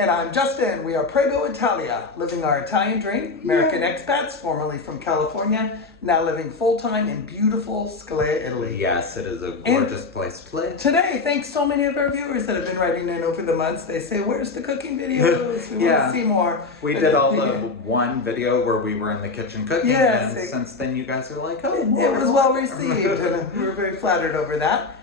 And I'm Justin. We are Prego Italia, living our Italian dream. American expats, formerly from California, now living full-time in beautiful Scalea, Italy. Yes, it is a gorgeous place to live. Today, thanks to so many of our viewers that have been writing in over the months, they say, where's the cooking videos? We want to see more. We did all the one video where we were in the kitchen cooking, and since then you guys are like, oh, it was well received, and we were very flattered over that.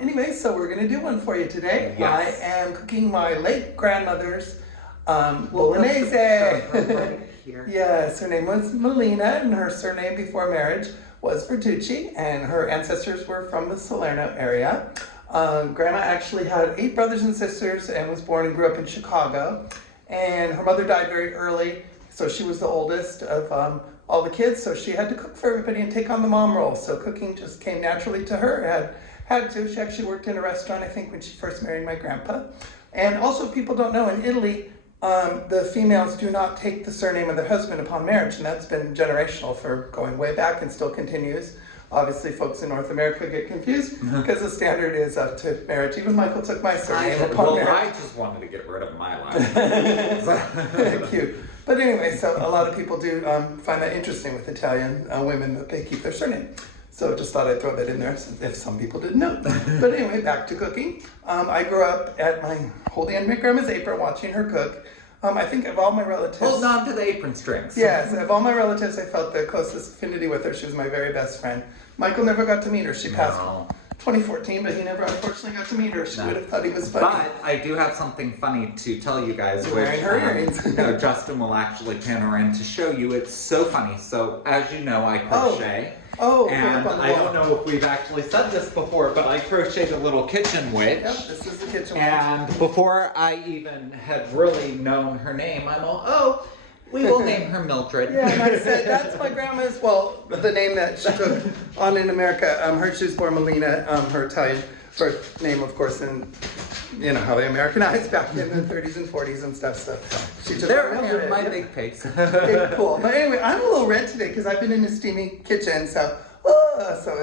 Anyway, so we're going to do one for you today. Yes. I am cooking my late grandmother's Bolognese. Right here. Yes, her name was Melina, and her surname before marriage was Vertucci, and her ancestors were from the Salerno area. Grandma actually had 8 brothers and sisters and was born and grew up in Chicago. And her mother died very early, so she was the oldest of all the kids, so she had to cook for everybody and take on the mom role. So cooking just came naturally to her. Had to. She actually worked in a restaurant, I think, when she first married my grandpa. And also, if people don't know, in Italy, the females do not take the surname of their husband upon marriage, and that's been generational for going way back and still continues. Obviously, folks in North America get confused because the standard is up to marriage. Even Michael took my surname upon marriage. I just wanted to get rid of my life. Cute. But anyway, so a lot of people do find that interesting with Italian women that they keep their surname. So just thought I'd throw that in there if some people didn't know. But anyway, back to cooking. I grew up holding on my grandma's apron, watching her cook. I think of all my relatives... Hold on to the apron strings. Yes, of all my relatives, I felt the closest affinity with her. She was my very best friend. Michael never got to meet her. She passed 2014, but he never unfortunately got to meet her. She would have thought he was funny. But I do have something funny to tell you guys. You're wearing her earrings. Justin will actually pan her in to show you. It's so funny. So as you know, I crochet. And I don't know if we've actually said this before, but I crocheted a little kitchen witch. Yep, this is the kitchen witch. And before I even had really known her name, I'm all, we will name her Mildred. Yeah, and I said, that's my grandma's, the name that she took on in America. She was born Melina, her Italian birth name, of course, and you know how they Americanized back in the 30s and 40s and stuff. So she took my big face. Okay, cool. But anyway, I'm a little red today because I've been in a steamy kitchen, so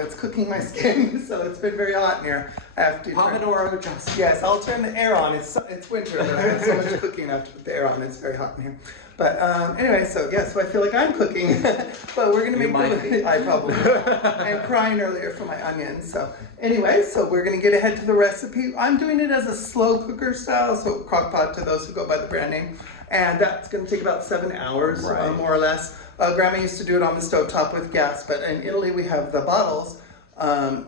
it's cooking my skin. So it's been very hot in here. I have to Pomodoro just. Yes, I'll turn the air on. It's winter, but I have so much cooking I have to put the air on. It's very hot in here. But anyway, so I feel like I'm cooking. But we're gonna make I probably I'm crying earlier for my onions. So anyway, so we're gonna get ahead to the recipe. I'm doing it as a slow cooker style, so crock pot to those who go by the brand name. And that's gonna take about 7 hours, more or less. Grandma used to do it on the stovetop with gas, but in Italy we have the bottles,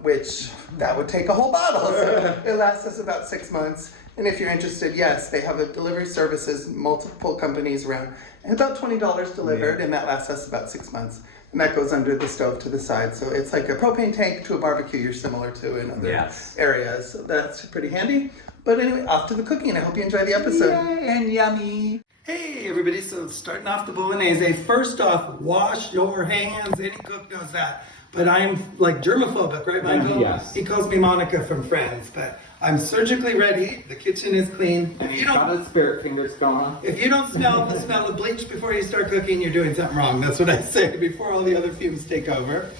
which that would take a whole bottle. So it lasts us about 6 months. And if you're interested, yes, they have a delivery services, multiple companies around, and about $20 delivered, and that lasts us about 6 months. And that goes under the stove to the side. So it's like a propane tank to a barbecue you're similar to in other areas. So that's pretty handy. But anyway, off to the cooking. I hope you enjoy the episode. Yay, and yummy. Hey everybody, so starting off the Bolognese. First off, wash your hands. Any cook knows that. But I'm like germophobic, right, Michael? Yes. He calls me Monica from Friends, but I'm surgically ready. The kitchen is clean. And he's got his spirit fingers going. If you don't smell the smell of bleach before you start cooking, you're doing something wrong. That's what I say before all the other fumes take over.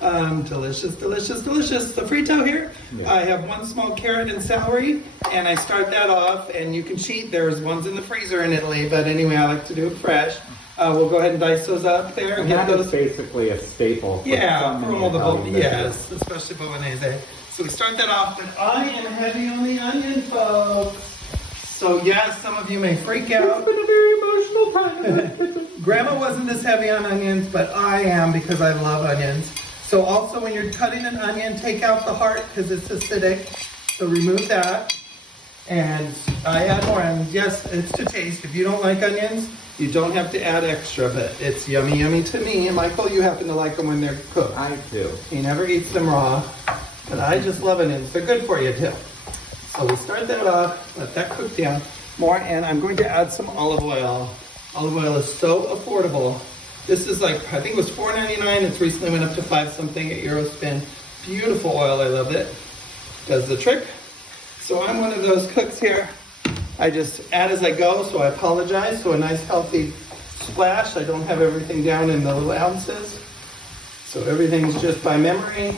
Delicious, delicious, delicious. The frito here, I have 1 small carrot and celery, and I start that off, and you can cheat. There's ones in the freezer in Italy, but anyway, I like to do it fresh. We'll go ahead and dice those up there. And get those basically a staple. Yeah, for all the yes, especially Bolognese. So we start that off, but I am heavy on the onion, folks. So yes, some of you may freak out. It's been a very emotional time. Grandma wasn't as heavy on onions, but I am because I love onions. So also when you're cutting an onion, take out the heart because it's acidic. So remove that. And I add more, and yes, it's to taste. If you don't like onions, you don't have to add extra, but it's yummy, yummy to me. And Michael, you happen to like them when they're cooked. I do. He never eats them raw, but I just love onions. They're good for you too. So we start that off, let that cook down more, and I'm going to add some olive oil. Olive oil is so affordable. This is like, I think it was $4.99. It's recently went up to 5 something at Eurospin. Beautiful oil, I love it. Does the trick. So I'm one of those cooks here. I just add as I go, so I apologize. So a nice healthy splash. I don't have everything down in the little ounces. So everything's just by memory,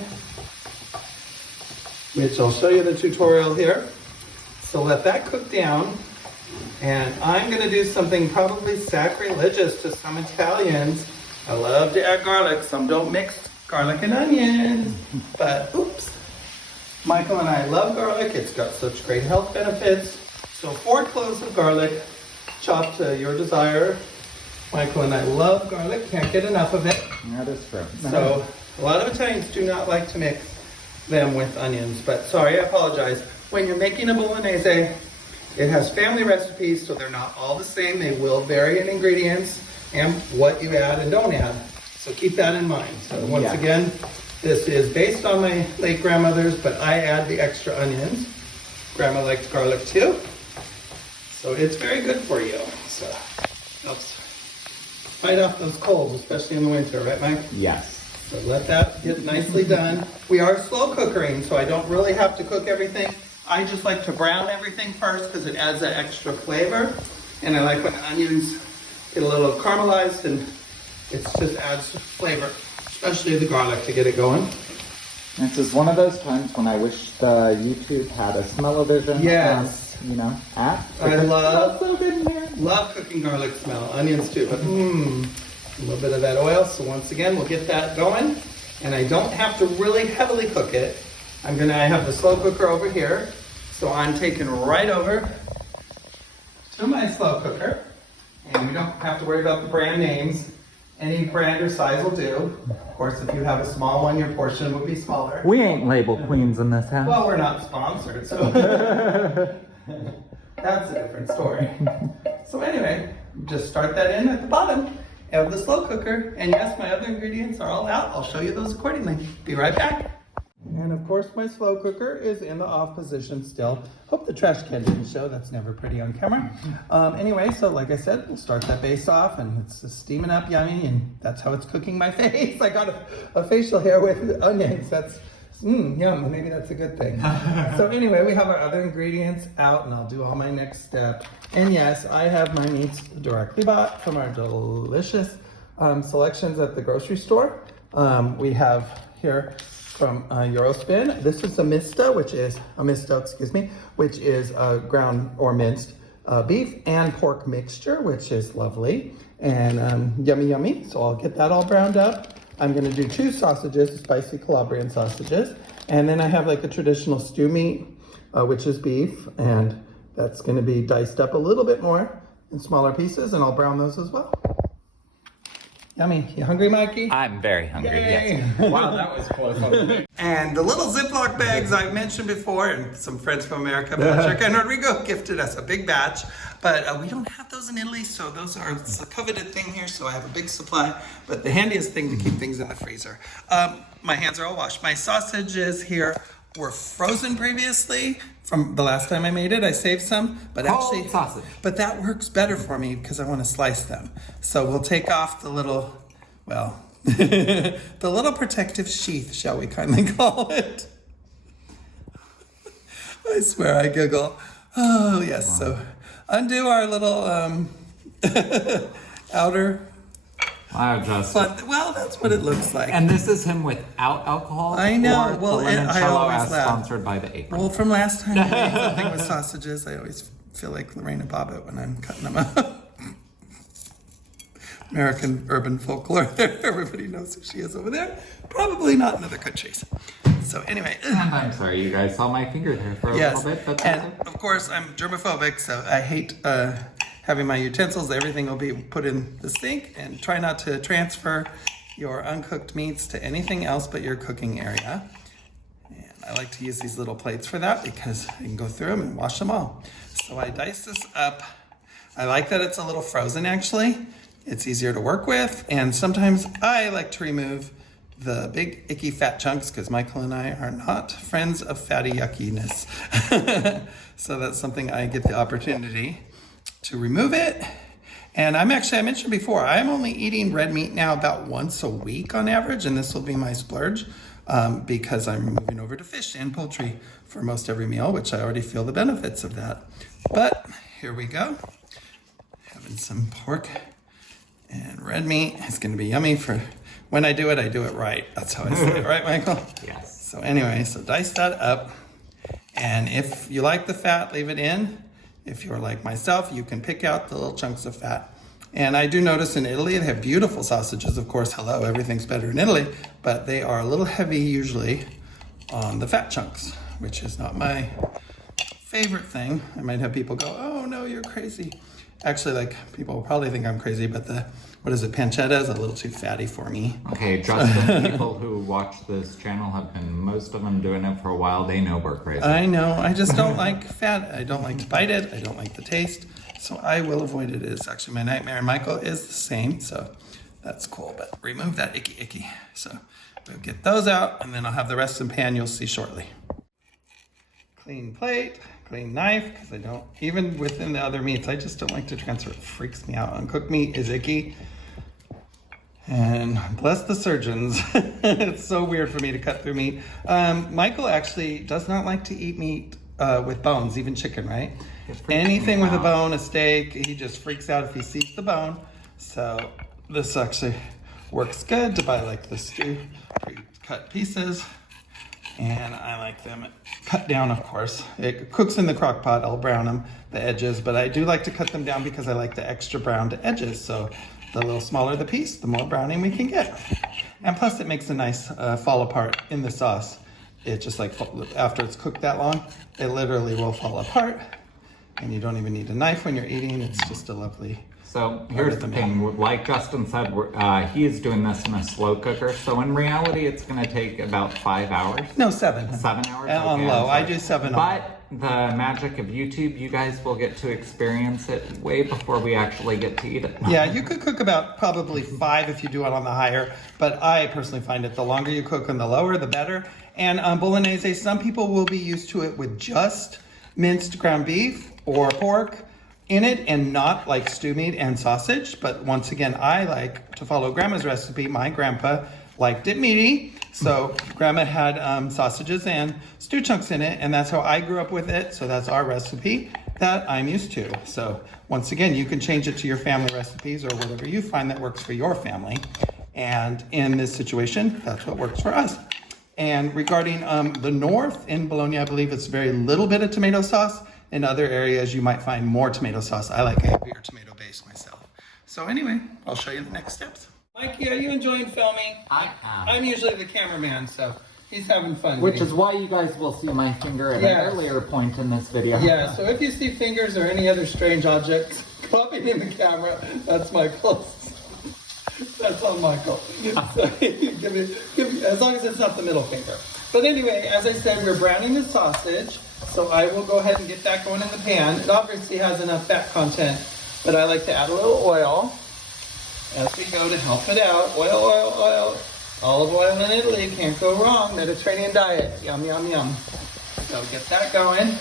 which I'll show you the tutorial here. So let that cook down. And I'm gonna do something probably sacrilegious to some Italians. I love to add garlic. Some don't mix garlic and onions, but oops. Michael and I love garlic. It's got such great health benefits. So 4 cloves of garlic, chopped to your desire. Michael and I love garlic, can't get enough of it. That is true. So a lot of Italians do not like to mix them with onions, but sorry, I apologize. When you're making a Bolognese, it has family recipes, so they're not all the same. They will vary in ingredients and what you add and don't add. So keep that in mind. So once again, this is based on my late grandmother's, but I add the extra onions. Grandma liked garlic too. So it's very good for you. So helps fight off those colds, especially in the winter, right, Mike? Yes. So let that get nicely done. We are slow cookering, so I don't really have to cook everything. I just like to brown everything first because it adds that extra flavor. And I like when the onions get a little caramelized and it just adds flavor, especially the garlic to get it going. This is one of those times when I wish the YouTube had a smell-o-vision. Yes. You know, app. I love so good in here. Love cooking garlic smell, onions too, but a little bit of that oil. So once again, we'll get that going. And I don't have to really heavily cook it. I have the slow cooker over here. So I'm taking right over to my slow cooker. And we don't have to worry about the brand names. Any brand or size will do. Of course, if you have a small one, your portion would be smaller. We ain't label queens in this house. Well, we're not sponsored, so that's a different story. So anyway, just start that in at the bottom of the slow cooker. And yes, my other ingredients are all out. I'll show you those accordingly. Be right back. And of course, my slow cooker is in the off position still. Hope the trash can didn't show. That's never pretty on camera. Anyway, so like I said, we'll start that base off and it's just steaming up yummy, and that's how it's cooking my face. I got a facial hair with onions. That's yum. Maybe that's a good thing. So anyway, we have our other ingredients out and I'll do all my next step. And yes, I have my meats directly bought from our delicious selections at the grocery store. We have here from Eurospin. This is a misto, which is ground or minced beef and pork mixture, which is lovely and yummy. So I'll get that all browned up. I'm gonna do 2 sausages, spicy Calabrian sausages. And then I have like a traditional stew meat, which is beef. And that's gonna be diced up a little bit more in smaller pieces, and I'll brown those as well. Yummy. You hungry, Mikey? I'm very hungry, Yay. yes. Wow, that was close. And the little Ziploc bags I've mentioned before, and some friends from America, Patrick and Rodrigo, gifted us a big batch. But we don't have those in Italy, so those are it's a coveted thing here, so I have a big supply. But the handiest thing to keep things in the freezer. My hands are all washed. My sausages here were frozen previously from the last time I made it. I saved some, but actually, sausage. But that works better for me because I want to slice them. So we'll take off the little, well, the little protective sheath, shall we kindly call it? I swear I giggle. Oh yes, wow. So undo our little outer. Well, that's what it looks like. And this is him without alcohol? I know. Or well, the I always laugh. Sponsored by the Apron. Well, from last time I made something with sausages, I always feel like Lorena Bobbitt when I'm cutting them up. American urban folklore there. Everybody knows who she is over there. Probably not in other countries. So anyway. I'm sorry, you guys saw my finger there for a little bit. But and of course I'm germophobic, so I hate having my utensils. Everything will be put in the sink, and try not to transfer your uncooked meats to anything else but your cooking area. And I like to use these little plates for that because I can go through them and wash them all. So I dice this up. I like that it's a little frozen actually. It's easier to work with, and sometimes I like to remove the big icky fat chunks because Michael and I are not friends of fatty yuckiness. So that's something I get the opportunity to remove it. And I mentioned before, I'm only eating red meat now about once a week on average, and this will be my splurge because I'm moving over to fish and poultry for most every meal, which I already feel the benefits of that. But here we go. Having some pork and red meat. It's gonna be yummy. For when I do it right. That's how I say it, right, Michael? Yes. So anyway, so dice that up. And if you like the fat, leave it in. If you're like myself, you can pick out the little chunks of fat. And I do notice in Italy, they have beautiful sausages. Of course, hello, everything's better in Italy, but they are a little heavy usually on the fat chunks, which is not my favorite thing. I might have people go, oh no, you're crazy. Actually, like, people will probably think I'm crazy, but the, what is it, pancetta is a little too fatty for me. Okay, Justin, people who watch this channel have been, most of them doing it for a while. They know we're crazy. I know, I just don't like fat. I don't like to bite it. I don't like the taste. So I will avoid it. It's actually my nightmare. And Michael is the same, so that's cool. But remove that icky. So we'll get those out, and then I'll have the rest in pan you'll see shortly. Clean plate, clean knife, because I don't, even within the other meats, I just don't like to transfer. It freaks me out. Uncooked meat is icky. And bless the surgeons. It's so weird for me to cut through meat. Michael actually does not like to eat meat with bones, even chicken, right? Anything with a bone, a steak, he just freaks out if he sees the bone. So this actually works good to buy like the pre-cut pieces. And I like them cut down, of course. It cooks in the crock pot, I'll brown them, the edges, but I do like to cut them down because I like the extra browned edges. So the little smaller the piece, the more browning we can get. And plus it makes a nice fall apart in the sauce. It just like, after it's cooked that long, it literally will fall apart. And you don't even need a knife when you're eating. It's just a lovely. So here's the thing, like Justin said, he is doing this in a slow cooker. So in reality, it's going to take about 5 hours. No, 7. 7 hours? And on low, I do 7 on low. But the magic of YouTube, you guys will get to experience it way before we actually get to eat it. Yeah, you could cook about probably 5 if you do it on the higher. But I personally find it the longer you cook on the lower, the better. And Bolognese, some people will be used to it with just minced ground beef or pork in it and not like stew meat and sausage. But once again, I like to follow Grandma's recipe. My grandpa liked it meaty. So Grandma had sausages and stew chunks in it, and that's how I grew up with it. So that's our recipe that I'm used to. So once again, you can change it to your family recipes or whatever you find that works for your family. And in this situation, that's what works for us. And regarding the north in Bologna, I believe it's very little bit of tomato sauce. In other areas, you might find more tomato sauce. I like a heavier tomato base myself. So anyway, I'll show you the next steps. Mikey, are you enjoying filming? I am. I'm usually the cameraman, so he's having fun. Which is why you guys will see my finger at an earlier point in this video. Yeah, so if you see fingers or any other strange objects popping in the camera, that's Michael. That's on Michael. So, give me, as long as it's not the middle finger. But anyway, as I said, we're browning the sausage. So I will go ahead and get that going in the pan. It obviously has enough fat content, but I like to add a little oil as we go to help it out. Oil. Olive oil in Italy, can't go wrong. Mediterranean diet, yum, yum, yum. So get that going.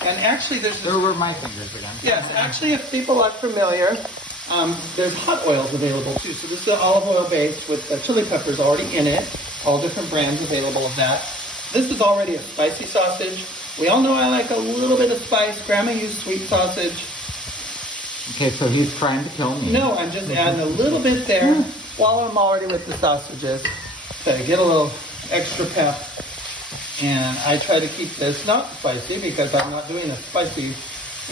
And actually there were my fingers again. Yes, actually if people aren't familiar, there's hot oils available too. So this is the olive oil base with the chili peppers already in it. All different brands available of that. This is already a spicy sausage. We all know I like a little bit of spice. Grandma used sweet sausage. Okay, so he's trying to kill me. No, I'm just adding a little bit there while I'm already with the sausages to get a little extra pep. And I try to keep this not spicy because I'm not doing a spicy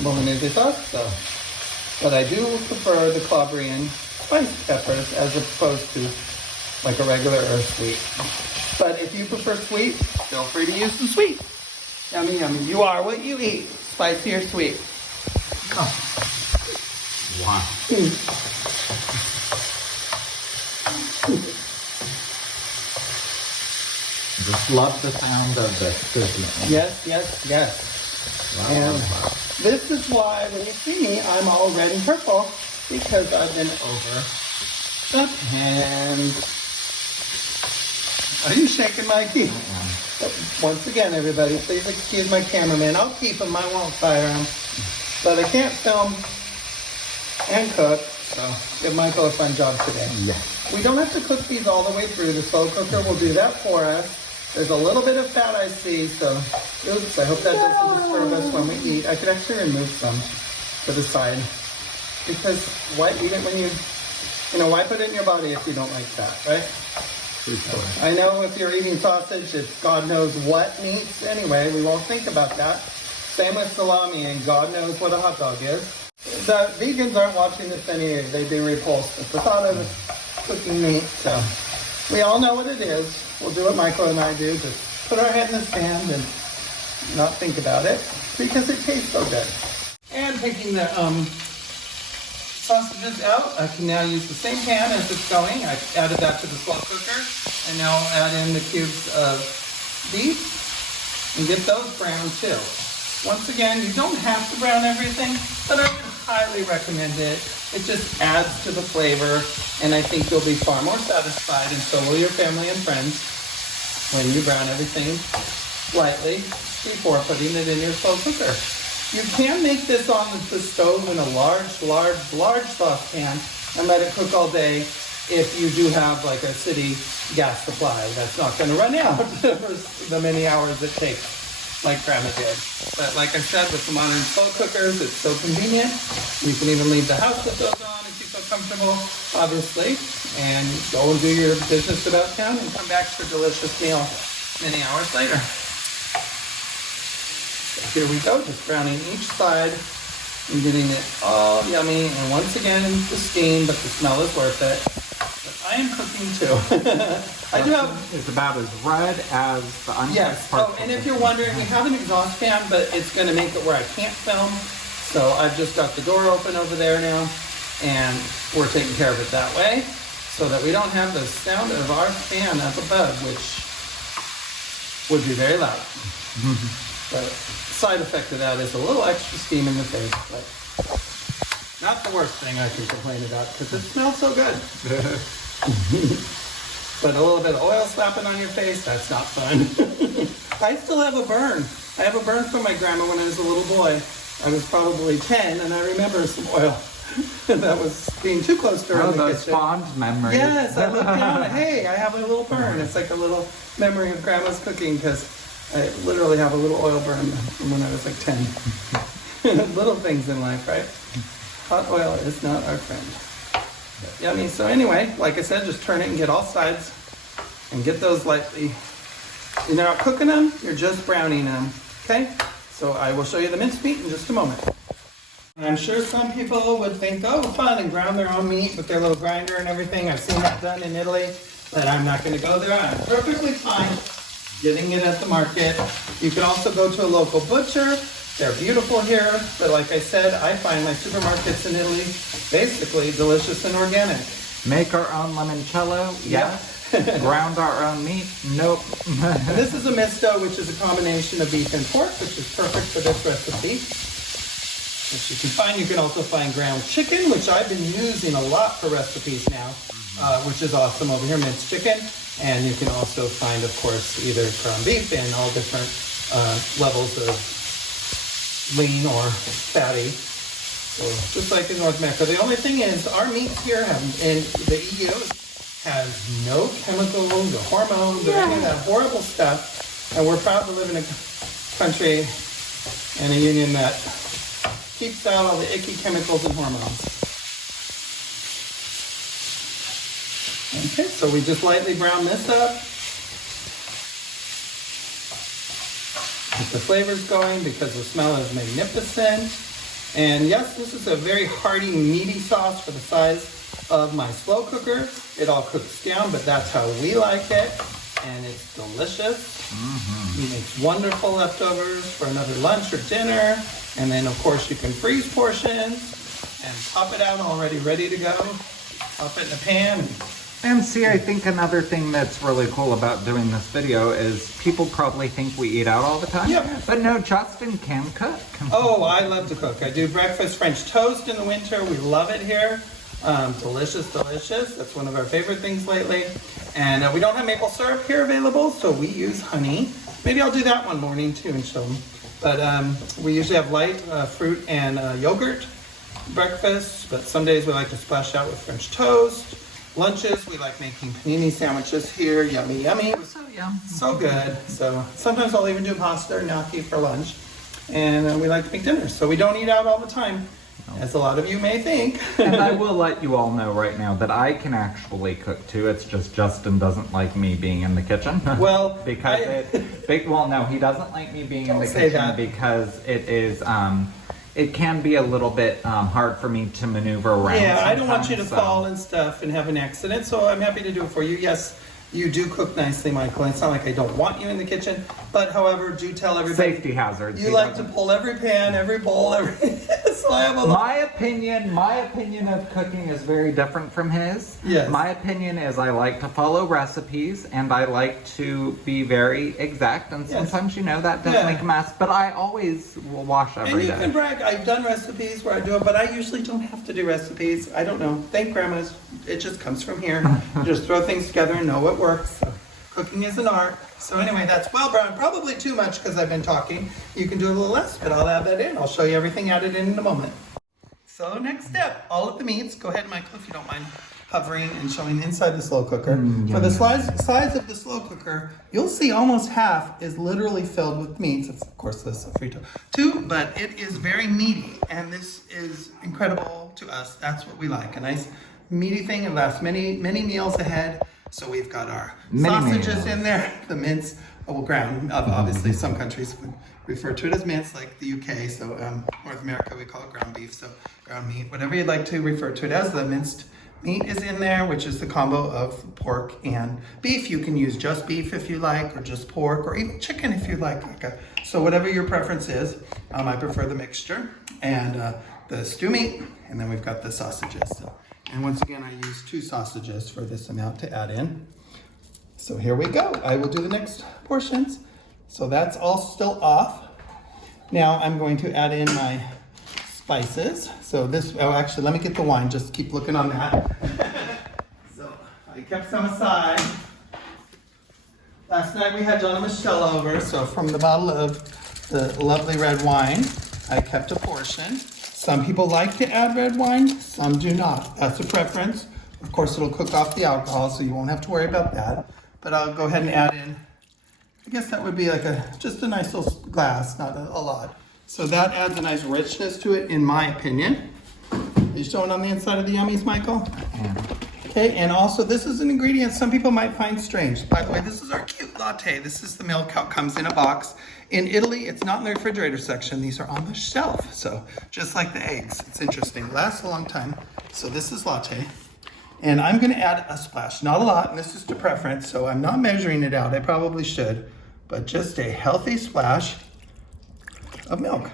Bolognese sauce. So, but I do prefer the Calabrian spiced peppers as opposed to like a regular or sweet. But if you prefer sweet, feel free to use some sweet. Yummy, yummy. You are what you eat, spicy or sweet. Oh. Wow. Just love the sound of the sizzling. Yes. Wow. And this is why when you see me, I'm all red and purple because I've been over the pan. Are you shaking, Mikey? Once again, everybody, please excuse my cameraman. I'll keep him. I won't fire him. But I can't film and cook, so give Michael a fun job today. Yes. We don't have to cook these all the way through. The slow cooker will do that for us. There's a little bit of fat I see, so oops, I hope that doesn't disturb us when we eat. I could actually remove some to the side. Because why eat it when why put it in your body if you don't like fat, right? I know if you're eating sausage, it's God knows what meats. Anyway, we won't think about that. Same with salami, and God knows what a hot dog is. The vegans aren't watching this anyway. They'd be repulsed at the thought of cooking meat. So we all know what it is. We'll do what Michael and I do. Just put our head in the sand and not think about it because it tastes so good. And taking the sausages out, I can now use the same pan as it's going. I added that to the slow cooker. And now I'll add in the cubes of beef and get those browned too. Once again, you don't have to brown everything, but I would highly recommend it. It just adds to the flavor, and I think you'll be far more satisfied, and so will your family and friends when you brown everything lightly before putting it in your slow cooker. You can make this on the stove in a large saucepan and let it cook all day if you do have like a city gas supply. That's not going to run out for the many hours it takes, like Grandma did. But like I said, with the modern slow cookers, it's so convenient. You can even leave the house with those on if you feel comfortable, obviously, and go and do your business about town and come back for a delicious meal many hours later. So here we go, just browning each side and getting it all yummy. And once again, the steam, but the smell is worth it. I am cooking too. I do have. It's about as red as the uncooked yes. part. Oh, and if you're wondering, we have an exhaust fan, but it's going to make it where I can't film. So I've just got the door open over there now, and we're taking care of it that way, so that we don't have the sound of our fan up above, which would be very loud. The side effect of that is a little extra steam in the face, but not the worst thing I can complain about because it smells so good. But a little bit of oil slapping on your face, that's not fun. I still have a burn. I have a burn from my grandma when I was a little boy. I was probably 10 and I remember some oil. That was being too close to her in the those kitchen. fond memories. Yes, I looked down and hey, I have a little burn. It's like a little memory of Grandma's cooking because I literally have a little oil burn from when I was like 10. Little things in life, right? Hot oil is not our friend. But yummy. So anyway, like I said, just turn it and get all sides and get those lightly. You're not cooking them, you're just browning them. Okay? So I will show you the mincemeat in just a moment. I'm sure some people would think, oh, fun, and ground their own meat with their little grinder and everything. I've seen that done in Italy, but I'm not going to go there. I'm perfectly fine getting it at the market. You can also go to a local butcher. They're beautiful here, but like I said, I find my supermarkets in Italy basically delicious and organic. Make our own limoncello? Yeah. Ground our own meat? Nope. And this is a misto, which is a combination of beef and pork, which is perfect for this recipe. Which you can find. You can also find ground chicken, which I've been using a lot for recipes now, which is awesome over here, minced chicken. And you can also find, of course, either ground beef in all different levels of lean or fatty. So just like in North America. The only thing is our meats here in the EU has no chemicals or hormones or any of that horrible stuff. And we're proud to live in a country and a union that keeps out all the icky chemicals and hormones. Okay, so we just lightly brown this up. Get the flavors going because the smell is magnificent. And yes, this is a very hearty, meaty sauce for the size of my slow cooker. It all cooks down, but that's how we like it. And it's delicious. You make wonderful leftovers for another lunch or dinner. And then, of course, you can freeze portions and pop it out already ready to go. Pop it in a pan. And see, I think another thing that's really cool about doing this video is people probably think we eat out all the time. Yep. But no, Justin can cook. Oh, I love to cook. I do breakfast French toast in the winter. We love it here. Delicious, delicious. That's one of our favorite things lately. And we don't have maple syrup here available, so we use honey. Maybe I'll do that one morning too and show them. But we usually have light fruit and yogurt breakfast, but some days we like to splash out with French toast. Lunches, we like making panini sandwiches here. Yummy, yummy. So yum. So good. So sometimes I'll even do pasta or gnocchi for lunch. And we like to make dinners. So we don't eat out all the time. as a lot of you may think. And I will let you all know right now that I can actually cook too. It's just Justin doesn't like me being in the kitchen. Well, because no, he doesn't like me being in the kitchen because it is, it can be a little bit hard for me to maneuver around. Yeah, I don't want you to fall and stuff and have an accident, so I'm happy to do it for you. Yes, you do cook nicely, Michael. It's not like I don't want you in the kitchen, but however, do tell everybody. Safety hazards. You like to pull every pan, every bowl, every. So I have a my opinion of cooking is very different from his. Yes. My opinion is I like to follow recipes and I like to be very exact, and sometimes that does make a mess, but I always will wash every day. And you can brag. I've done recipes where I do it, but I usually don't have to do recipes. I don't know. Thank grandmas. It just comes from here. You just throw things together and know what works. So, cooking is an art. So anyway, that's well brown. Probably too much because I've been talking. You can do a little less, but I'll add that in. I'll show you everything added in a moment. So next step, all of the meats. Go ahead, Michael, if you don't mind hovering and showing inside the slow cooker. For the size of the slow cooker, you'll see almost half is literally filled with meats. Of course, this is a frito too, but it is very meaty, and this is incredible to us. That's what we like, a nice meaty thing. It lasts many meals ahead. So we've got our sausages in there, the mince, ground. Obviously, some countries would refer to it as mince, like the UK. So North America, we call it ground beef. So ground meat, whatever you'd like to refer to it as. The minced meat is in there, which is the combo of pork and beef. You can use just beef if you like, or just pork, or even chicken if you like. So whatever your preference is. I prefer the mixture and the stew meat, and then we've got the sausages. So. And once again, I use 2 sausages for this amount to add in. So here we go. I will do the next portions. So that's all still off. Now I'm going to add in my spices. So this, actually, let me get the wine. Just keep looking on that. So I kept some aside. Last night we had John and Michelle over. So from the bottle of the lovely red wine, I kept a portion. Some people like to add red wine, some do not. That's a preference. Of course, it'll cook off the alcohol, so you won't have to worry about that. But I'll go ahead and add in, I guess that would be like just a nice little glass, not a lot. So that adds a nice richness to it, in my opinion. Are you showing on the inside of the yummies, Michael? Okay, and also this is an ingredient some people might find strange. By the way, this is our cute latte. This is the milk, how it comes in a box. In Italy, it's not in the refrigerator section. These are on the shelf. So just like the eggs, it's interesting. Lasts a long time. So this is latte. And I'm gonna add a splash, not a lot, and this is to preference, so I'm not measuring it out. I probably should, but just a healthy splash of milk.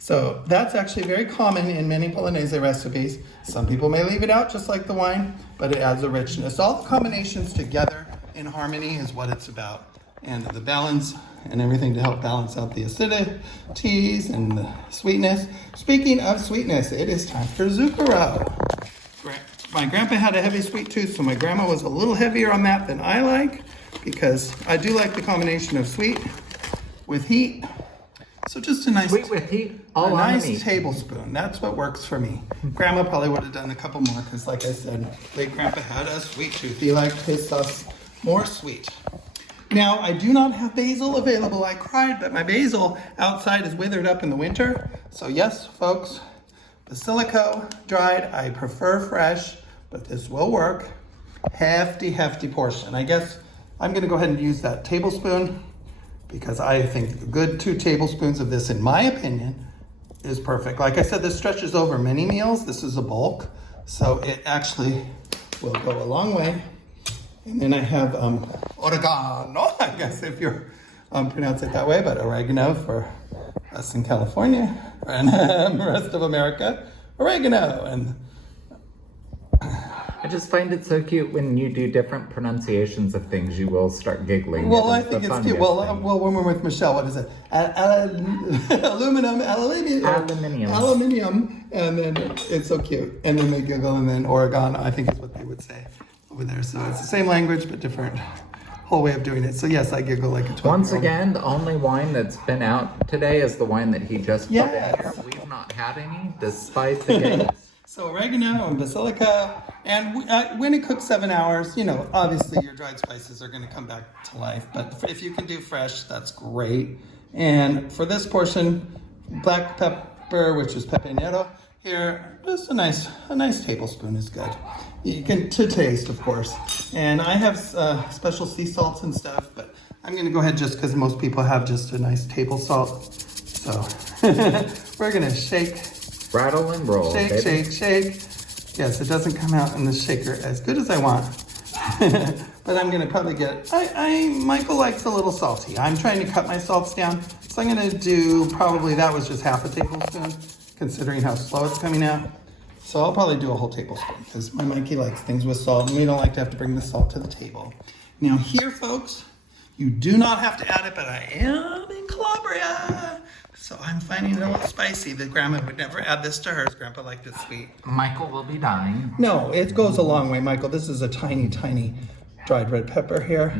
So that's actually very common in many Bolognese recipes. Some people may leave it out just like the wine, but it adds a richness. All the combinations together in harmony is what it's about. And the balance and everything to help balance out the acidities and the sweetness. Speaking of sweetness, it is time for zucchero. My grandpa had a heavy sweet tooth, so my grandma was a little heavier on that than I like, because I do like the combination of sweet with heat. So just a nice, sweet with heat, a nice tablespoon. That's what works for me. Grandma probably would have done a couple more, because like I said, late grandpa had a sweet tooth. He liked his stuff more sweet. Now, I do not have basil available. I cried, but my basil outside is withered up in the winter. So yes, folks, basilico dried. I prefer fresh, but this will work. Hefty portion. I guess I'm gonna go ahead and use that tablespoon, because I think a good 2 tablespoons of this, in my opinion, is perfect. Like I said, this stretches over many meals. This is a bulk, so it actually will go a long way. And then I have oregano, I guess if you pronounce it that way, but oregano for us in California and the rest of America, oregano. And I just find it so cute when you do different pronunciations of things, you will start giggling. Well, I think it's cute. Well, when we're with Michelle, what is it? Aluminium, and then it's so cute. And then they giggle, and then oregano, I think is what they would say over there. So it's the same language, but different whole way of doing it. So yes, I giggle like a 12-year-old. Once again, the only wine that's been out today is the wine that he just put in here. We've not had any, despite the giggles. So oregano and basilica, and when it cooks 7 hours, you know, obviously your dried spices are going to come back to life. But if you can do fresh, that's great. And for this portion, black pepper, which is pepe nero, Here, just a nice tablespoon is good. You can, to taste, of course. And I have special sea salts and stuff, but I'm gonna go ahead just because most people have just a nice table salt. So we're gonna shake. Rattle and roll, Shake, baby. shake. Yes, it doesn't come out in the shaker as good as I want. But I'm gonna probably get, Michael likes a little salty. I'm trying to cut my salts down. So I'm gonna do, probably that was just half a tablespoon, considering how slow it's coming out. So I'll probably do a whole tablespoon because my Mikey likes things with salt and we don't like to have to bring the salt to the table. Now here, folks, you do not have to add it, but I am in Calabria. So I'm finding it a little spicy. The grandma would never add this to hers. Grandpa liked it sweet. Michael will be dying. No, it goes a long way, Michael. This is a tiny, tiny dried red pepper here.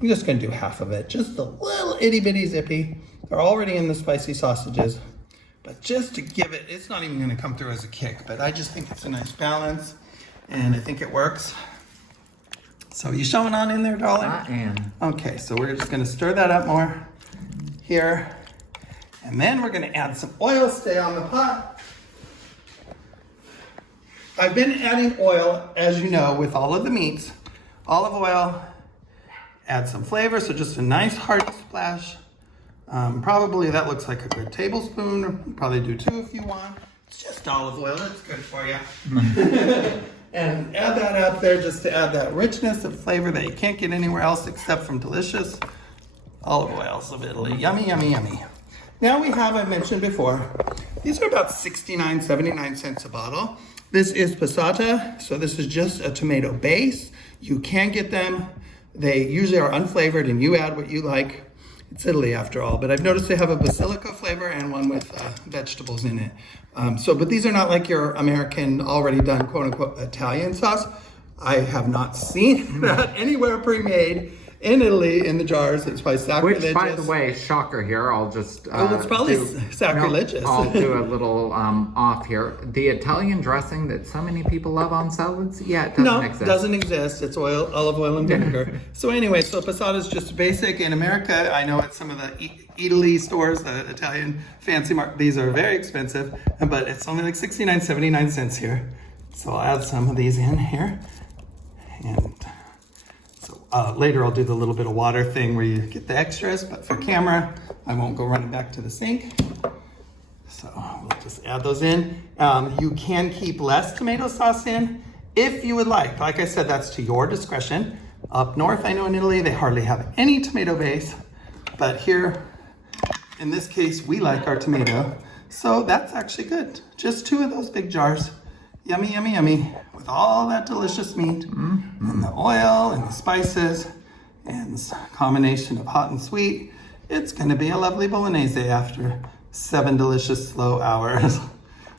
I'm just gonna do half of it. Just a little itty bitty zippy. They're already in the spicy sausages. But just to give it, it's not even gonna come through as a kick, but I just think it's a nice balance and I think it works. So you showing on in there, darling? I am. Okay, so we're just gonna stir that up more here. And then we're gonna add some oil, stay on the pot. I've been adding oil, as you know, with all of the meats. Olive oil, add some flavor, so just a nice hearty splash. Probably that looks like a good tablespoon, or probably do 2 if you want. It's just olive oil, it's good for you. And add that out there just to add that richness of flavor that you can't get anywhere else except from delicious olive oils of Italy. Yummy, yummy, yummy. Now we have, I mentioned before, these are about 69, 79 cents a bottle. This is passata, so this is just a tomato base. You can get them. They usually are unflavored and you add what you like. It's Italy after all, but I've noticed they have a basilica flavor and one with vegetables in it. But these are not like your American already done quote unquote Italian sauce. I have not seen that anywhere pre-made in Italy in the jars. It's probably sacrilegious. Which, by the way, shocker here, I'll just it's probably sacrilegious. No, I'll do a little off here. The Italian dressing that so many people love on salads, yeah, it doesn't exist. No, doesn't exist. It's oil, olive oil and vinegar. So anyway, so passata is just basic. In America, I know at some of the Italy stores, the Italian fancy market, these are very expensive, but it's only like 69, 79 cents here. So I'll add some of these in here. And later I'll do the little bit of water thing where you get the extras, but for camera, I won't go running back to the sink. So we'll just add those in. You can keep less tomato sauce in if you would like. Like I said, that's to your discretion. Up north, I know in Italy, they hardly have any tomato base, but here, in this case, we like our tomato. So that's actually good. Just 2 of those big jars. Yummy, yummy, yummy, with all that delicious meat and the oil and the spices and this combination of hot and sweet. It's gonna be a lovely bolognese after 7 delicious slow hours.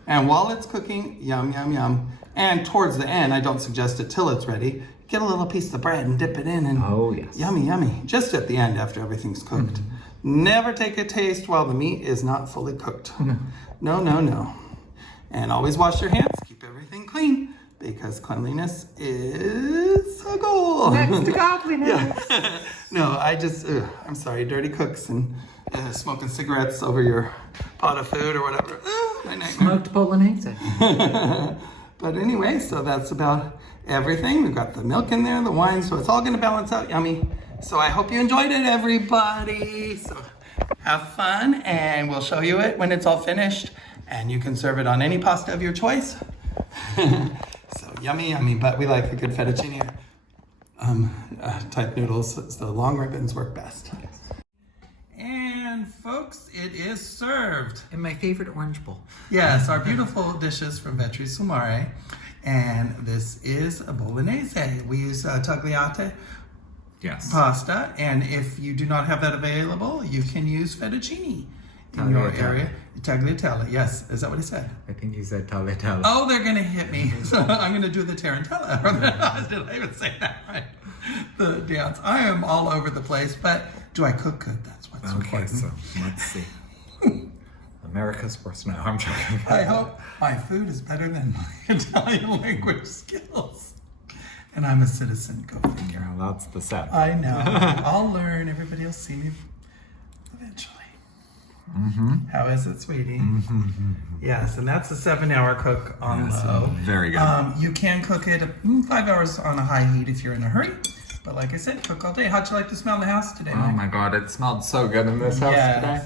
And while it's cooking, yum, yum, yum. And towards the end, I don't suggest it till it's ready. Get a little piece of bread and dip it in and oh, yes. Yummy, yummy. Just at the end after everything's cooked. Never take a taste while the meat is not fully cooked. No, no, no. And always wash your hands, keep everything clean, because cleanliness is a goal. Next to godliness. Yeah. No, I'm sorry, dirty cooks and smoking cigarettes over your pot of food or whatever. My nightmare. Smoked bolognese. But anyway, so that's about everything. We've got the milk in there, the wine, so it's all gonna balance out yummy. So I hope you enjoyed it, everybody. So have fun, and we'll show you it when it's all finished. And you can serve it on any pasta of your choice. So yummy, yummy, but we like the good fettuccine type noodles, so the long ribbons work best. And folks, it is served. In my favorite orange bowl. Yes, our beautiful dishes from Vetri sul Mare. And this is a bolognese. We use tagliate pasta, and if you do not have that available, you can use fettuccine. In your area, tagliatelle. Yes, is that what he said? I think he said tagliatelle. Oh, they're gonna hit me. So I'm gonna do the tarantella. Did I even say that right? The dance. I am all over the place, but do I cook good? That's what's important. Okay, so let's see. America's worst. No, I'm joking. I hope my food is better than my Italian language skills. And I'm a citizen. Go figure. Well, that's the set. I know. I'll learn. Everybody will see me eventually. Mm-hmm. How is it, sweetie? Mm-hmm. Yes, and that's a 7-hour cook on low. Very good. You can cook it 5 hours on a high heat if you're in a hurry. But like I said, cook all day. How'd you like the smell in the house today, Mike? Oh my God, it smelled so good in this house today.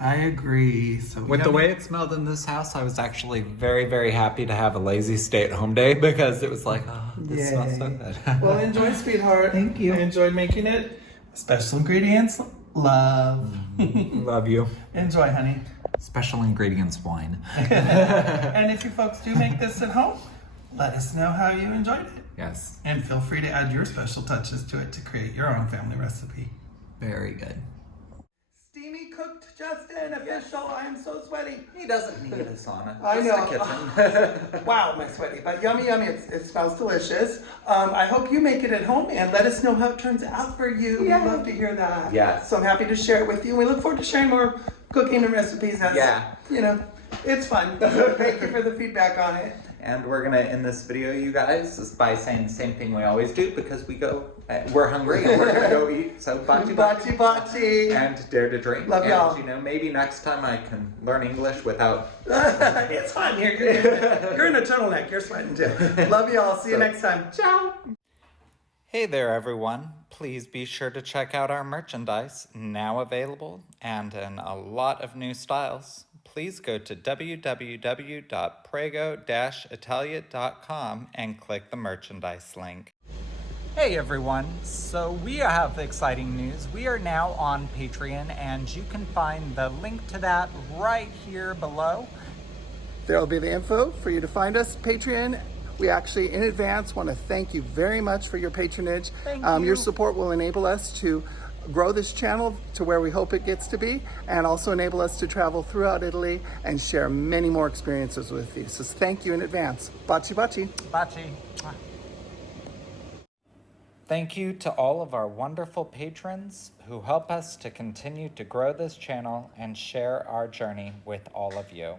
I agree. So with the way it smelled in this house, I was actually very, very happy to have a lazy stay-at-home day because it was like, oh, this smells so good. Well, enjoy, sweetheart. Thank you. I enjoyed making it. Special ingredients, love. Love you. Enjoy, honey. Special ingredients, wine. And if you folks do make this at home, let us know how you enjoyed it. Yes. And feel free to add your special touches to it to create your own family recipe. Very good. Steamy cooked, Justin, official. I am so sweaty. He doesn't need a sauna. I know. The kitchen. Wow, my sweaty, but yummy, yummy. It smells delicious. I hope you make it at home and let us know how it turns out for you. Yeah. We'd love to hear that. Yes. So I'm happy to share it with you. We look forward to sharing more cooking and recipes. It's fun. So thank you for the feedback on it. And we're gonna end this video, you guys, by saying the same thing we always do because we're hungry and we're gonna go eat. So bachi bachi. And dare to drink. Love y'all. And maybe next time I can learn English without. It's fun here. You're in a turtleneck. You're sweating too. Love y'all. See you next time. Ciao. Hey there, everyone. Please be sure to check out our merchandise, now available and in a lot of new styles. Please go to www.prego-italia.com and click the merchandise link. Hey everyone, so we have exciting news. We are now on Patreon and you can find the link to that right here below. There will be the info for you to find us, Patreon. We actually, in advance, want to thank you very much for your patronage. Thank you. Your support will enable us to grow this channel to where we hope it gets to be, and also enable us to travel throughout Italy and share many more experiences with you. So thank you in advance. Baci baci. Baci. Thank you to all of our wonderful patrons who help us to continue to grow this channel and share our journey with all of you.